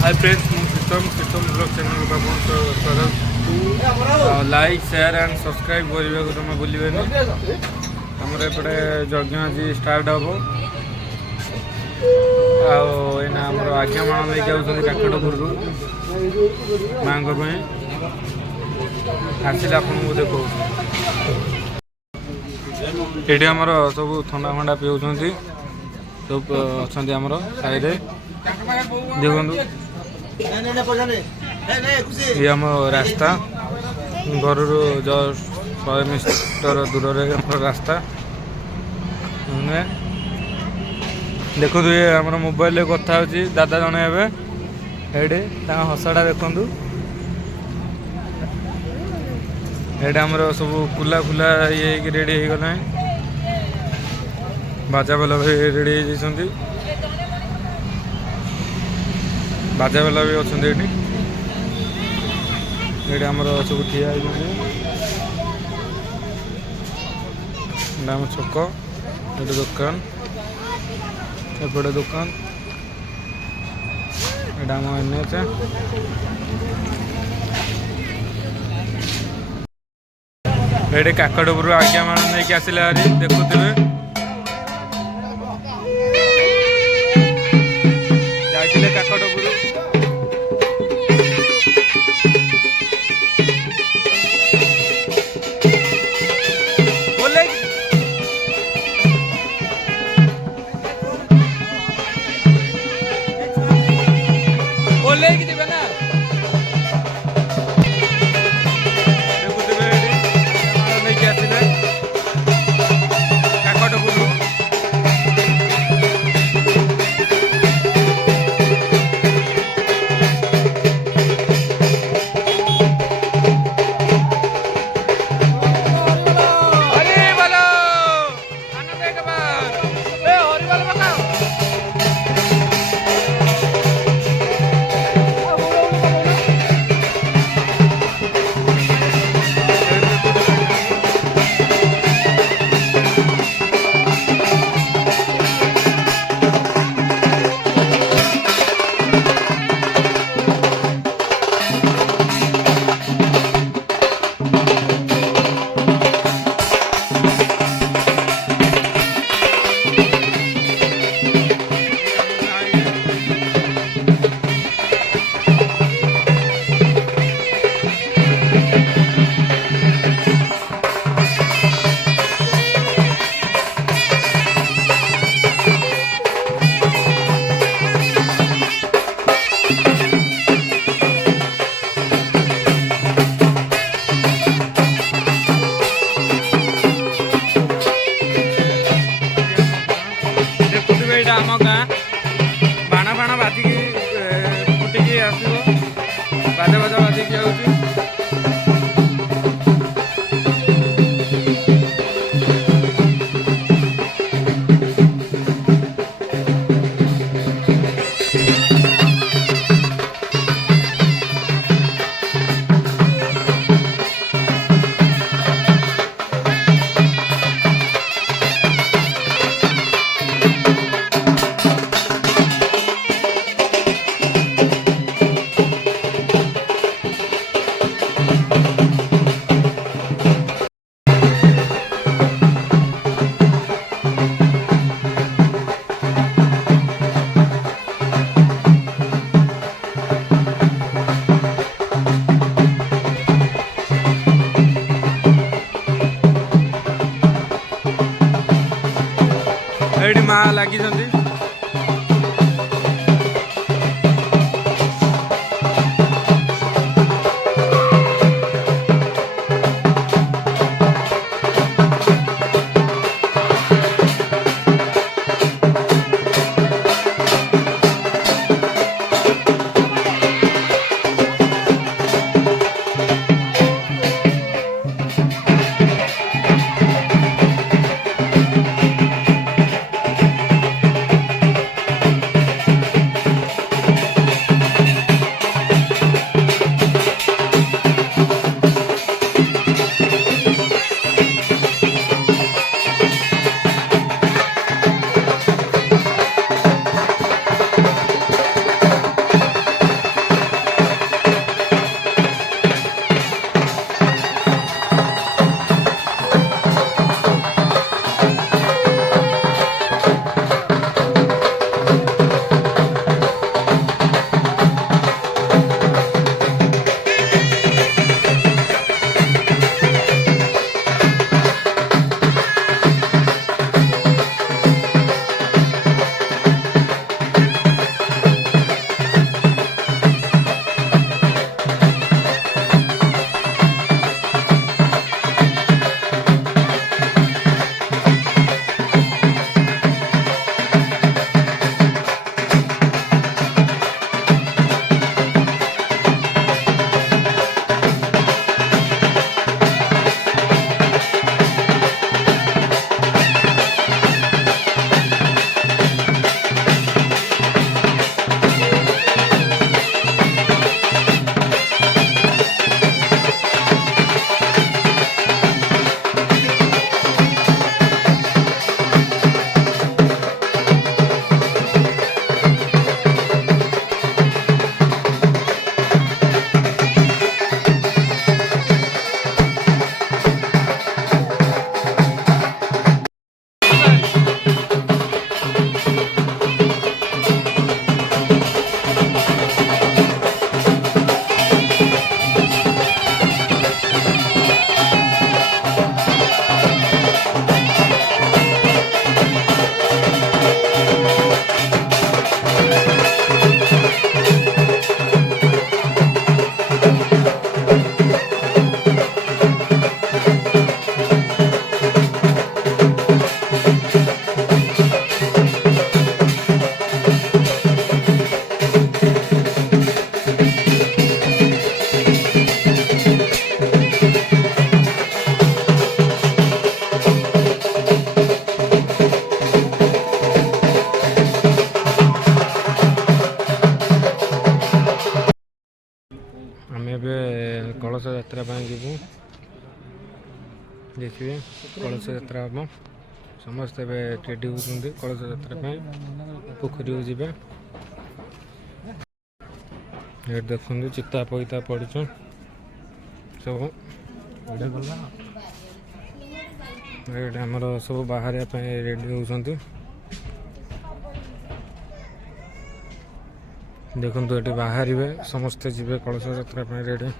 Hi friends system blog channel को स्वागत like share and subscribe करने को तुम भूल आमर एपटे यज्ञ आज स्टार्ट हम आमर आज्ञा मान लेकिन आउट काकटपुर माँ आसिले आपको देखो ये आमर सब थंडा फंडा पिउछंती सब अच्छा आमर साई देखु ये आम रास्ता घर जस्ट 100 मीटर दूर रास्ता देखु ये आम मोबाइल कथा हो दादा जड़े ये हसाटा देखु ये सब फुला फुला ये रेडी हो गला बाजा बाला भी रेडी होती बाजा बाला भी अच्छा ये आम सब ठिया आम छक ये दुकान एपटे दुकान ये आम एनएच ये काकटपुर आज्ञा मान नहीं आसिले हारी देखुवे जाइए काकटपुर देखिए कलश यात्रा हम समस्ते रेडी होती कलश यात्रा पोखरी को जीवे ये देखते चिता पैता पड़ सब आमर सब बाहर रेडी होती देखु ये बाहर समस्ते जीवे कलश यात्रा रेडी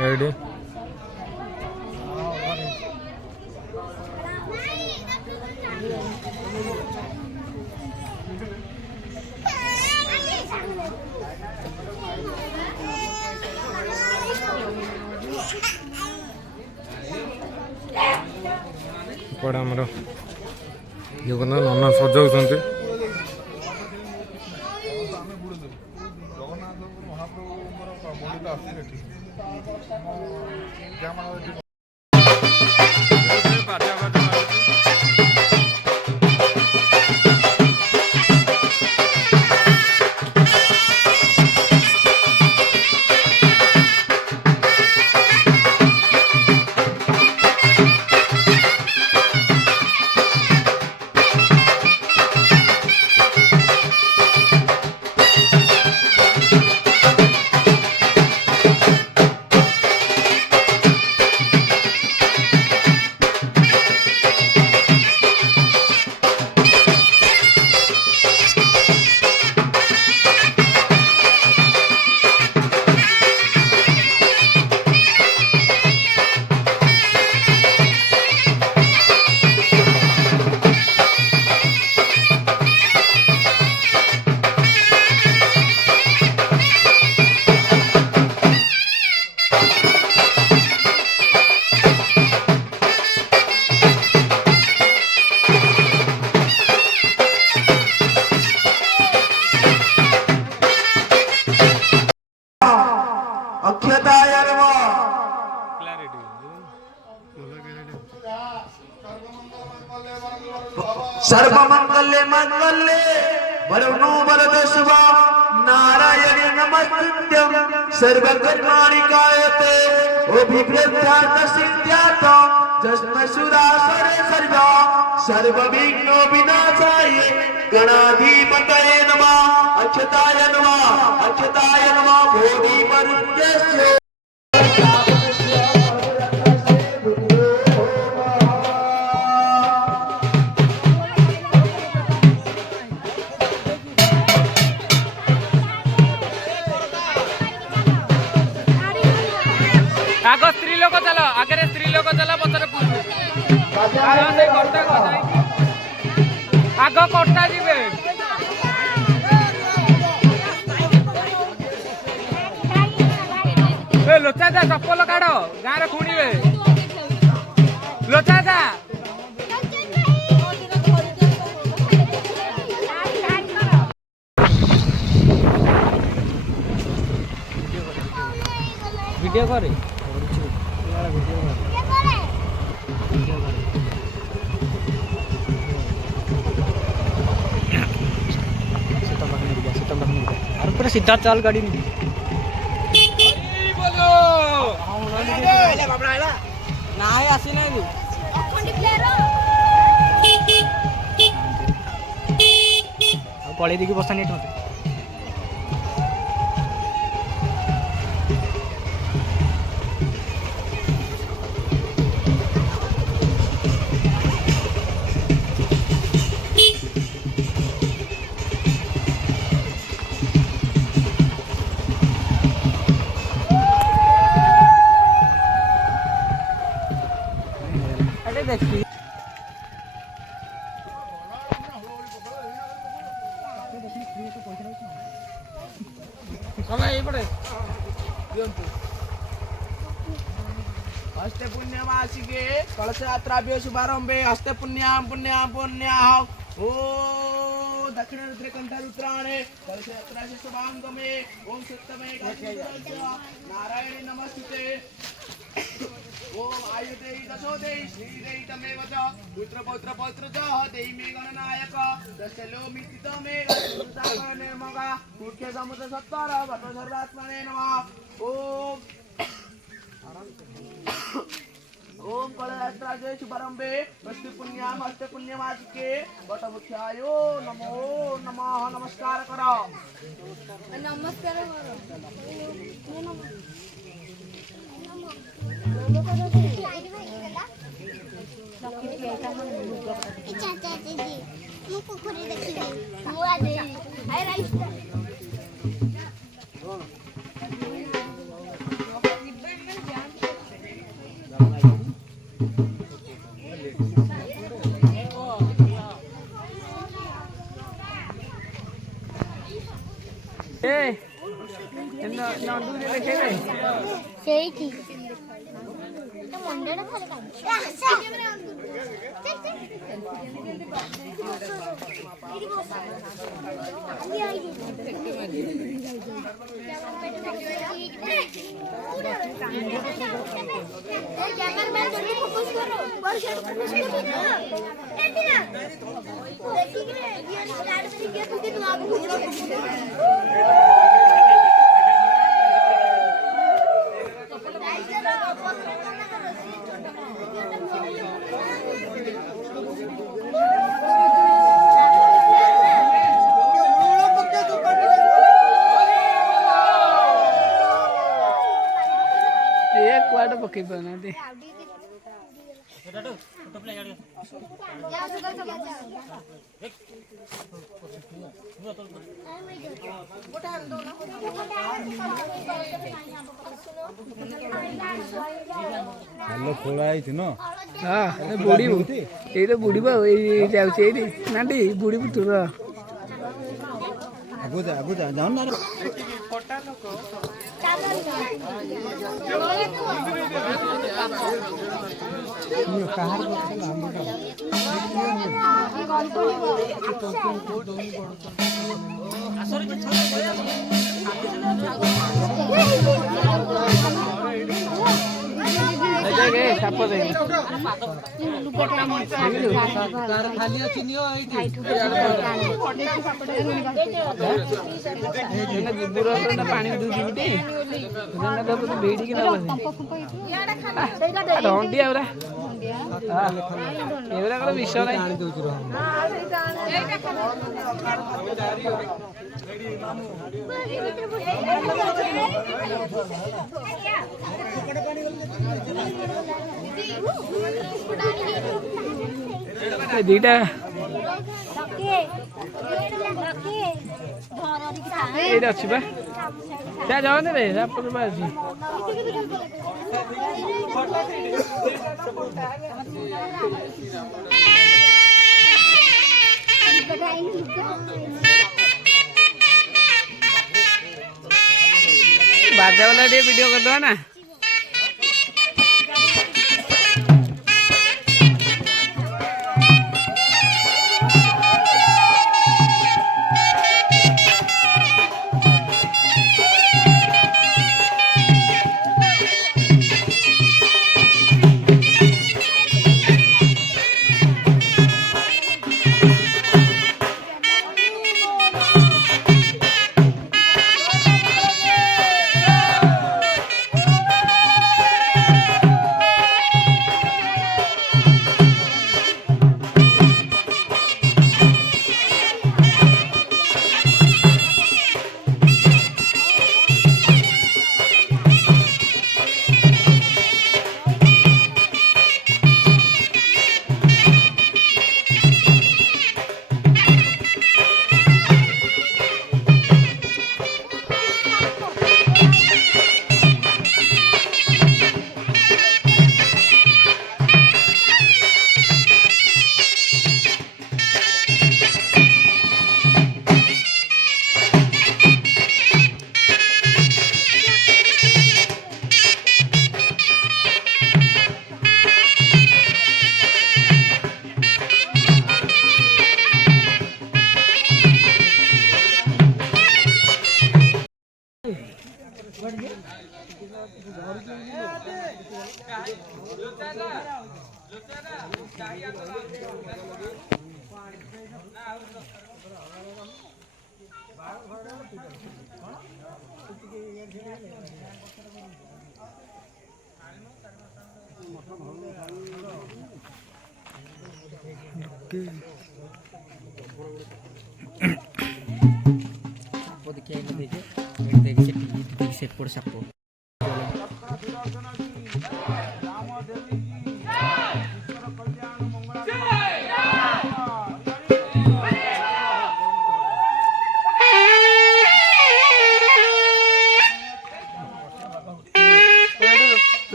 रेडी पड़े आमर जगन्नाथ नना सजाऊँ सर्वमंगले मंगले वरुणो वरदो शुभ नारायणे नमस्तुभ्यं सर्वकर्माणि कारयते अभिप्रेत्यार्थ सिद्ध्यार्थ जस्मै सुरासरे सर्वा सर्वविघ्नो विनाशाय गणाधिपतये नमः अक्षताय नमः बोधिमरुद्देश्य आग स्त्री लोक चलो आगे स्त्री लोक चलो पचर आग कटा जीवे लोचा जा चप्पल काढ़ गाँव खुणवे लोचा जा वीडियो करे पूरा सीधा चाल गाड़ी नहीं आसी ना पलि देखिए बसा नहीं मत देखिए हस्ते पुण्यमासिके कलश यात्राभ्यो शुभारंभे हस्ते पुण्याम पुण्याम पुण्याम ओ दक्षिण रुद्रकंठ रुद्राणे कलश यात्रा शुभांगमे ओम सत्यमे नारायणे नमस्ते ओम आयुधे दशोदे श्रीदे तमेव च पुत्र पौत्र पौत्र च देहि मे गणनायक दशलो मितितो मे रत्नसागरने मगा मुख्य समुद्र सत्तर वर्ष सर्वात्मने नमः ओम ओम कलयात्राजे शुभारंभे हस्ते पुण्यमाचिके वटवृक्षायो नमो नमः नमस्कार करो नमस्कार ସେଇଠି ମଣ୍ଡଟା ଖାଲି କୁଆଡେ ପକେଇ ପାରୁନାହାନ୍ତି ଖୋଳା ହେଇଛି ନା ହଁ ବୁଡ଼ିବୁ ଏଇ ତ ବୁଡ଼ିବ ଏଇ ଯାଉଛି ଏଇଠି ନାଣ୍ଟି ବୁଡ଼ିବୁ ତୁ ର ଆଗକୁ ଯା ଯାଉନ ନା ସାପ ଦେଖ ପାଣି ଭିଡ଼ିକି ରଣ୍ଡିଆ ପୁରା ଏଗୁଡ଼ାକର ବିଷ ନାହିଁ ଦିଟା ଏଇଟା ଅଛି ବା ସେ ଯାଉନି ରେ ସାପ ବା ଅଛି ବାଜା ବାଲା ଟିକେ ଭିଡ଼ିଓ କରିଦେବା ନା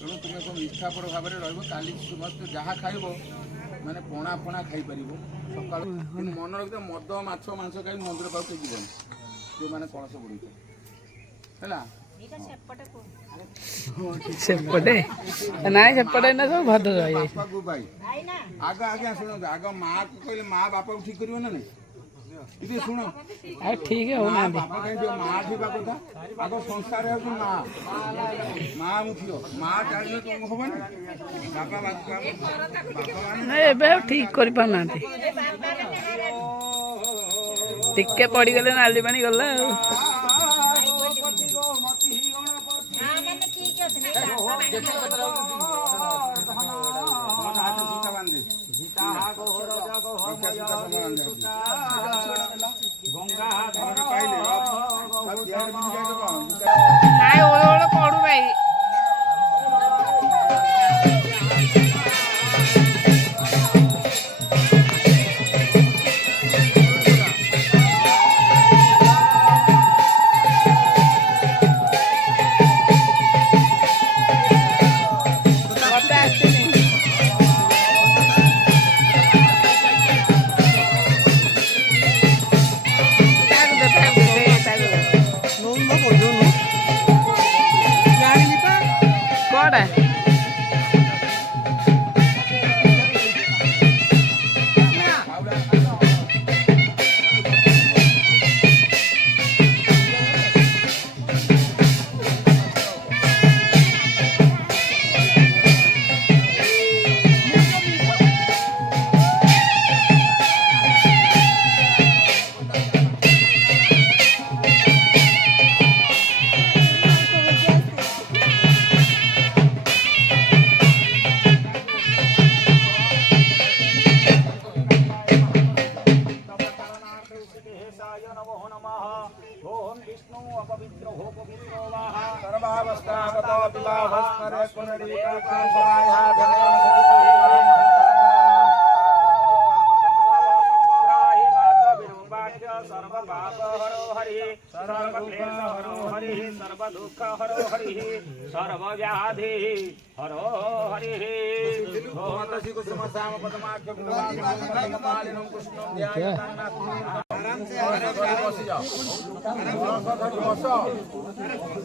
ତେଣୁ ତୁମେ ସବୁ ନିଷ୍ଠାପର ଭାବରେ ରହିବ। କାଲି ସମସ୍ତେ ଯାହା ଖାଇବ ମାନେ ପଣା ଫଣା ଖାଇପାରିବ ସକାଳୁ। କିନ୍ତୁ ମନେ ରଖିଥିବ ମଦ ମାଛ ମାଂସ ଖାଇ ମନ୍ଦିର ପାଖକୁ ଯିବନି ଯେଉଁମାନେ କଳସ ବୁଡ଼ିଛ ହେଲା। ସେପଟେ ନାଇଁ ସେପଟେ ନା ସବୁ ଭଦ୍ର ରହିଯାଇଛି। ବାପାକୁ ଭାଇ ଆଗ ଆଜ୍ଞା ଶୁଣନ୍ତୁ, ଆଗ ମାଆକୁ କହିଲେ ମା ବାପାକୁ ଠିକ୍ କରିବ ନା ନାଇଁ? ଟିକେ ଶୁଣ, ଆଉ ଠିକ ହଉନାହାନ୍ତି। ବାପା କାହିଁକି ମା ଥିବା କଥା। ଆଗ ସଂସାର ହେଉଛି ମା, ମା ମୁଖ୍ୟ। ମା ଚାଲିଲେ ତୁମକୁ ହବନି। ବାପା ବାପା ନାଇଁ ଏବେ ଆଉ ଠିକ କରିପାରୁନାହାନ୍ତି। ଟିକେ ପଡ଼ିଗଲେ ନାଲି ପାଣି ଗଲା ଆଉ। ନାଇଁ ଓଳ ଓଳ ପଡୁ ଭାଇ। କଟା सर्व दुख हरो हरि सर्व व्याधि हरो हरि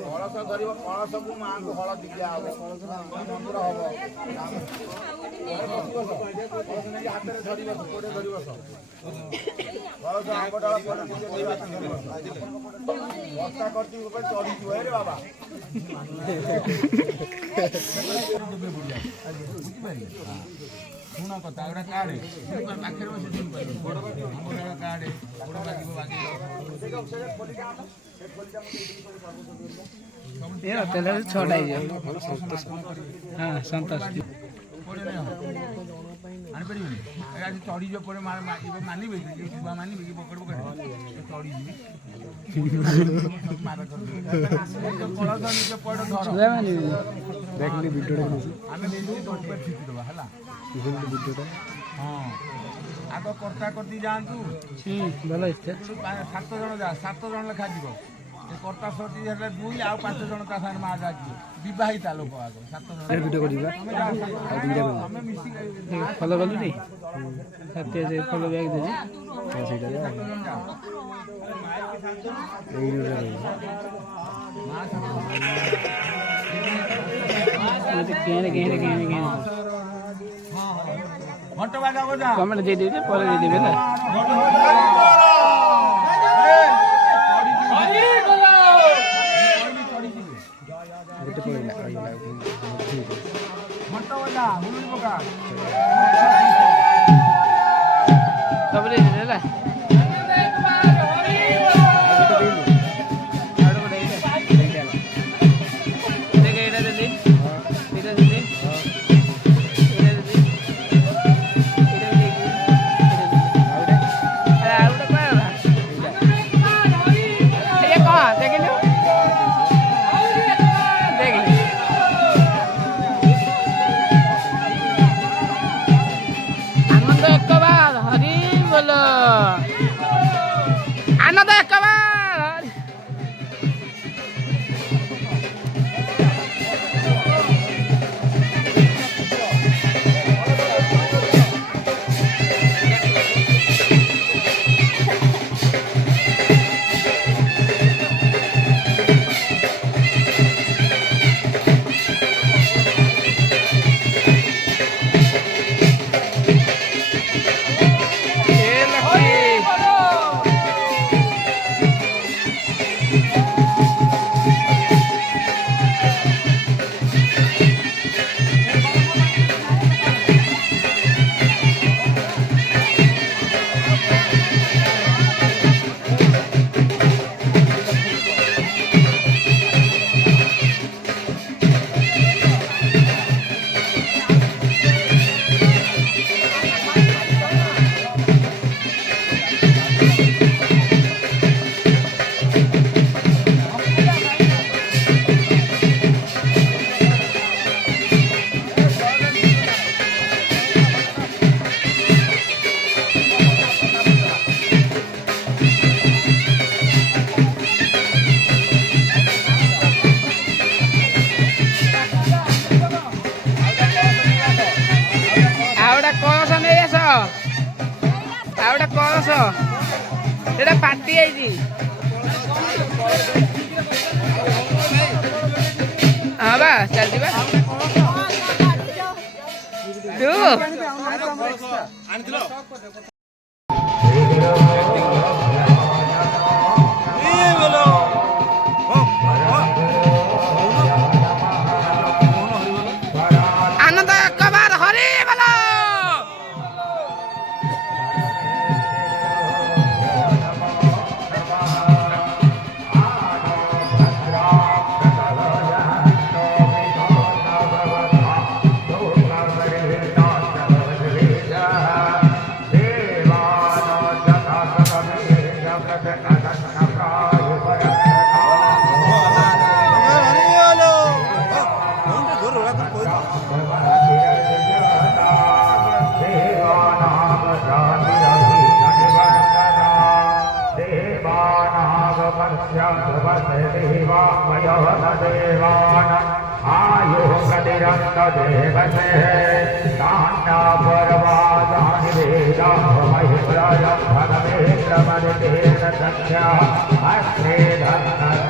କଳସ ଧରିବ। କଳସକୁ ମାଆଙ୍କୁ ହଳଦୀ ଦିଆହବ, ମନ୍ଦିର ହବ। ହାତରେ ଧରିବ, କୋଟେ ଧରିବ ସବୁ କଳସ ଆମ୍ବଡାଳ ପରେ ଟିକେ ବର୍ଷା କରିଛି ଉପରେ ଚଢିଯିବ। ରେ ବାବା ଶୁଣ କଥା ଗୋଟେ କାର୍ଡେ ପାଖରେ ବସି ଶୁଣିପାରିବ। ଆମ୍ବଡାଳ କାର୍ଡେ ଗୋଡ଼ ବାଗିବ ବାଗିବ। ଛଅଟା ହେଇଯାଉ। ହଁ ସନ୍ତୋଷ ଆଣିପାରିବେନି। ଆଜି ଚଢ଼ିଯିବ ପରେ ମାନିବେ କି ଛୁଆ ମାନିବେ କି ପକଡ଼ ପକଡ଼ ଚଢ଼ିଯିବେ। କଳସ ନିଜ ପଇଡ଼ ଧର। ଆମେ ଛିଟିଦେବା ହେଲା। ହଁ ଆଗ କର୍ତ୍ତା କର୍ତ୍ତି ଯାଆନ୍ତୁ। ଭଲ ହେଇଛି। 7 ଜଣ ଯା, 7 ଜଣ ଲେଖା ଯିବ। ସେ କର୍ତ୍ତା ସର୍ତ୍ତି ହେଲେ 2 ଆଉ 5 ଜଣ ତା ସାଙ୍ଗରେ ମା ଯାଯିବ। ବିବାହିତା ଲୋକ ଆଗ 7 ଜଣ ଆମେ ମିଶିକି ଫଲୋ କଲୁନି ଫଲୋ ବ୍ୟାଗ ଦେବି କମେଣ୍ଟ ଦେଇଦେବି ପରେ ଦେଇଦେବି ହେଲା। ତାପରେ ହେଲା ଗୋଟେ କଳସ ଏଟା ପାଟି ହେଇଛି। ହଁ ବା ଚାଲିଯିବା ଆନନ୍ଦ କବାର ହରି ବଲ। देवान आयो गतिरंत देवसे दान्या परवादानि वेदा महिप्रयं भगवेन्द्र मदितेन सत्या अस्ते धन्य